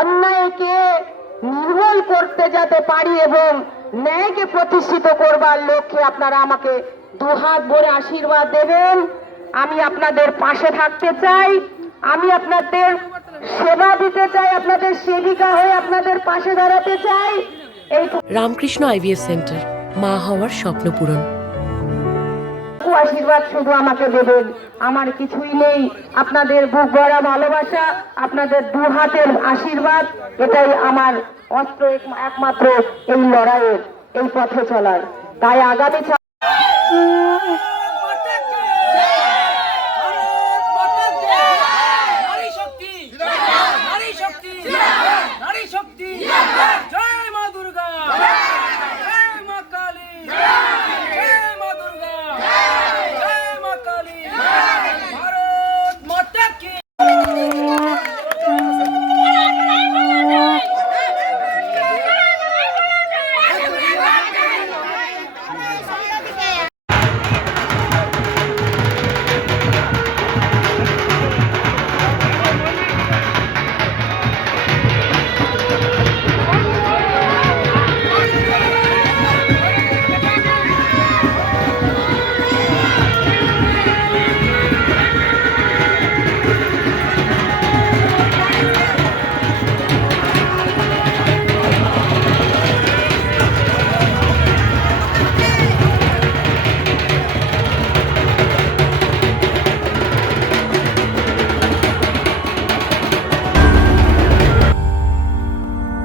অন্যায়কে নির্মূল করতে যাতে পারি এবং ন্যায়কে প্রতিষ্ঠিত করবার লক্ষ্যে আপনারা আমাকে দুহাত ভরে আশীর্বাদ দেবেন। আমি আপনাদের পাশে থাকতে চাই, আমি আপনাদের সেবা দিতে চাই, আপনাদের সেবিকা হয়ে আপনাদের পাশে দাঁড়াতে চাই। এই রামকৃষ্ণ আইভিএফ সেন্টার, মা হওয়ার স্বপ্ন পূরণ। আশীর্বাদ শুধু আমাকে দেবেন, আমার কিছুই নেই। আপনাদের বুক ভরা ভালোবাসা, আপনাদের দু হাতের আশীর্বাদ, এটাই আমার অস্ত্র, একমাত্র এই লড়াইয়ের, এই পথে চলার। তাই আগামী